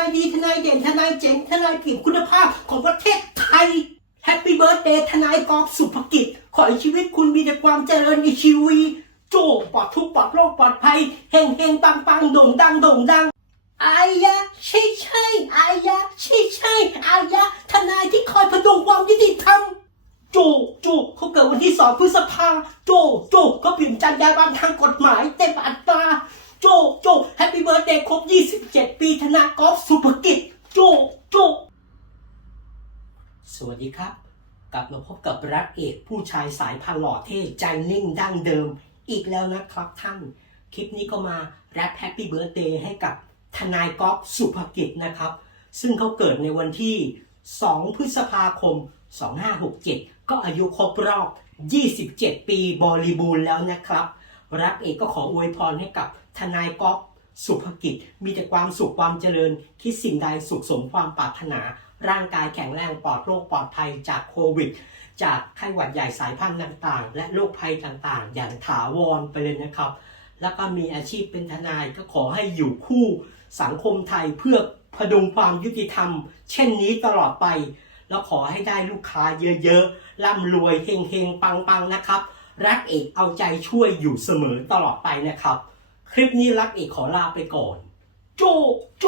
ายดีทนายเด่นทนายเจ๋งทนายผิวคุณภาพของประเทศไทยแฮปปี้เบิร์ดเดย์ทนายกอล์ฟสุภกิจ ขอให้ชีวิตคุณมีแต่ความเจริญในชีวิตโจปลอดทุกปลอดโรคปลอดภัยเฮงเฮงปังปังโด่งดังโด่งดังอายะใช่ใช่อายะใช่ใช่อายะทนายที่คอยพดุงความยุติธรรมโจโจเขาเกิดวันที่สองพฤษภาโจโจเขาเปลี่ยนจรรยาบรรณทางกฎหมายเต็มอัตรา โจโจแฮปปี้ เบิร์ดย์ครบ 27 ปีธนากอล์ฟสุภกิจโจโจสวัสดีครับ กลับมาพบกับรักเอกผู้ชายสายพันหล่อเท่ใจนิ่งดั้งเดิมอีกแล้วนะครับท่าน คลิปนี้ก็มาแรปแฮปปี้เบิร์ดเดย์ให้กับทนายกอล์ฟสุภกิจนะครับ ซึ่งเขาเกิดในวันที่ 2 พฤษภาคม 2567 ก็อายุครบรอบ 27 ปีบริบูรณ์แล้วนะครับ รักเอกก็ขออวยพรให้กับทนายกอล์ฟ สุภกิจ มีแต่ความสุขความเจริญ คิดสิ่งใดสุขสมความปรารถนา ร่างกายแข็งแรงปลอดโรคปลอดภัยจากโควิด จากไข้หวัดใหญ่สายพันธุ์ต่างๆ และโรคภัยต่างๆ อย่างถาวรไปเลยนะครับ แล้วก็มีอาชีพเป็นทนายก็ขอให้อยู่คู่สังคมไทยเพื่อพดุงความยุติธรรม เช่นนี้ตลอดไป แล้วขอให้ได้ลูกค้าเยอะๆร่ำรวยเฮงๆปังๆนะครับ รักเอกเอาใจช่วยอยู่เสมอตลอดไปนะครับ คลิปนี้รักเอกขอลาไปก่อน โจ โจ